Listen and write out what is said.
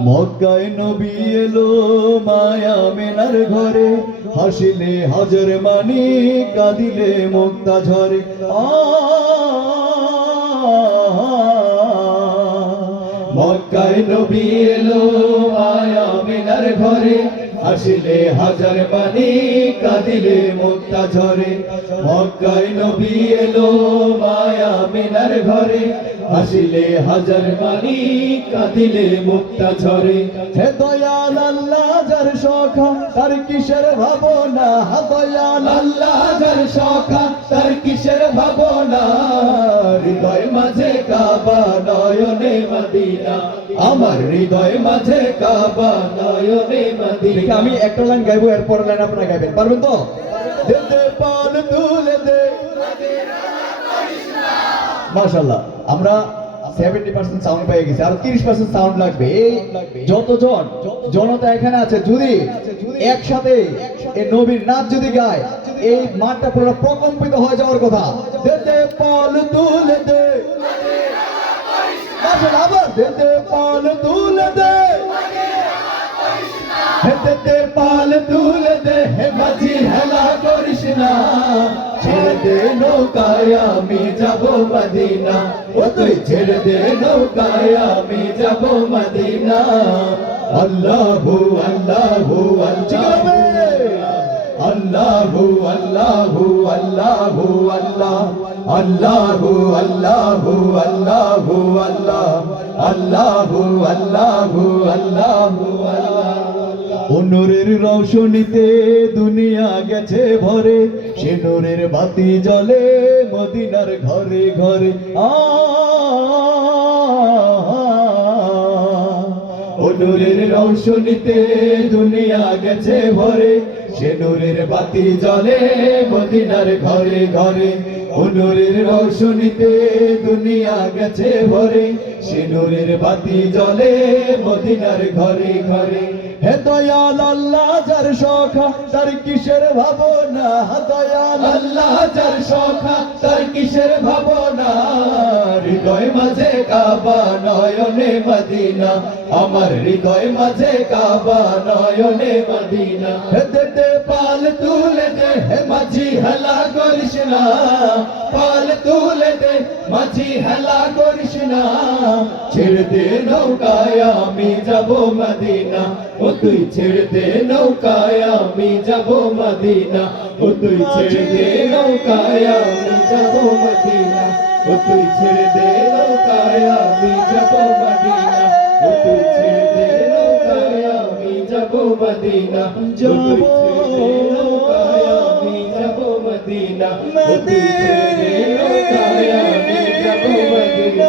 মক্কায় নবী এলো মায়া মেনার ঘরে। হাসিলে হাজার মানি, কাঁদিলে মুক্তা ঝরে। মক্কায় নবী এলো মায়া মেনার ঘরে। হাসিলে হাজার মানি, কাঁদিলে মুক্তা ঝরে। মক্কায় নবী এলো মায়া মেনার ঘরে। হাসিলে হাজার মানি কাঁদিলে মুক্তা ঝরে। হে দয়াল আল্লাহ যার সখা তার কিসের ভাবনা? হা দয়াল আল্লাহ যার সখা তার কিসের ভাবনা? হৃদয় মাঝে কাবা নয়নে মদিনা। আমার হৃদয় মাঝে কাবা নয়নে মদিনা। আমি একটা লাইন গাইবো এরপর লাইন আপনারা গাইবেন। পারবেন তো? দে মাশাল্লাহ আমরা সেভেন্টি পার্সেন্ট সাউন্ড পেয়ে গেছি আর তিরিশ পার্সেন্ট সাউন্ড লাগবে। এই যতজন জনতা এখানে আছে যদি একসাথে এই নবীর নাচ যদি গায় এই মাঠটা পুরো প্রকম্পিত হয়ে যাওয়ার কথা। দে দে পাল তুলে দে। মাশাআল্লাহ, আবার দে দে পাল তুলে দে। হে দে দে পাল তুলে দে হে মাঝি হেলা করিস না। নৌকায় আমি যাব মদিনা। ও তুই ছেড়ে দে নৌকায় আমি যাব মদিনা। আল্লাহু আল্লাহু আল্লাহু। আল্লাহু আল্লাহু আল্লাহু, আল্লাহ। আল্লাহু আল্লাহু আল্লাহু, আল্লাহ। আল্লাহু আল্লাহু আল্লাহু, আল্লাহ। অনুরের রৌশনীতে দুনিয়া গেছে ভরে। সে নূরের বাতি জ্বলে মদিনার ঘরে ঘরে। আ অনুরের রৌশনীতে দুনিয়া গেছে ভরে। সে নূরের বাতি জ্বলে মদিনার ঘরে ঘরে। অনুরের রৌশনীতে দুনিয়া গেছে ভরে। সে নূরের বাতি জ্বলে মদিনার ঘরে ঘরে। হে দয়াল আল্লাহ, যার সখা তার কিসের ভাবনা? দয়াল আল্লাহ, যার সখা তার কিসের ভাবনা? হৃদয় মাঝে কাবা, নয়নে মদিনা। আমার হৃদয় মাঝে কাবা, নয়নে মদিনা। হে দে দে পাল তুলে দে হে মাঝি, হেলা করিস না। পাল তুলে দে মাঝি, হেলা করিস ছেড়ে দে নৌকায়, আমি যাব মদিনা। ও তুই ছেড়ে দে নৌকায়, আমি যাব মদিনা। ও তুই ছেড়ে দে নৌকায়, আমি যাব মদিনা। ও তুই ছেড়ে দে নৌকায়, আমি যাব মদিনা। ও তুই ছেড়ে দে নৌকায়, আমি যাব মদিনা। যাব নৌকায়, আমি যাব মদিনা। ও তুই ছেড়ে দে নৌকায়, আমি যাব মদিনা।